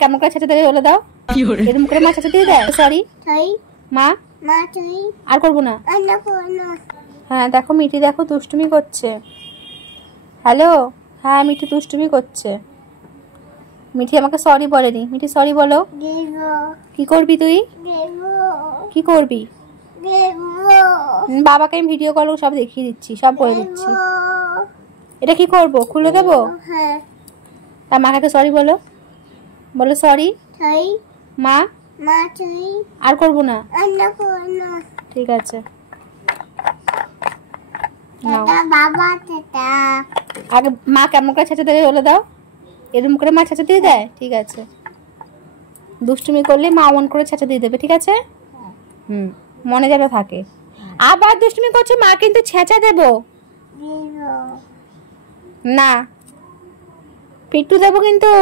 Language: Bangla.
কেমন করে ছেঁচা দেবে বলে দাও। এরকম করে মা ছেঁচা দিয়ে দেয়। সরি মা, আর করবো না। হ্যাঁ দেখো মিঠি, দেখো দুষ্টুমি করছে। হ্যালো, হ্যাঁ মিঠি দুষ্টুমি করছে। মিঠি আমাকে সরি বলেনি। মিঠি সরি বলো। কি করবি তুই? কি করবি? বাবাকে আমি ভিডিও কল সব দেখিয়ে দিচ্ছি, সব বলে দিচ্ছি। এটা কি করবো? খুলে দেবো? তা মাকে সরি বলো, বলো সরি মা, আর করবো না। ঠিক আছে আগে মা কেমন করে ছেঁচা দেবে বলে দাও। এরকম করে মা ছেঁচা দিয়ে দেয়। ঠিক আছে, দুষ্টুমি করলে মা অমন করে ছেঁচা দিয়ে দেবে। ঠিক আছে, মনে যেন থাকে। আবার দুষ্টুমি করছে, মা কিন্তু ছেঁচা দেবো না, পিট্টু দেবো কিন্তু।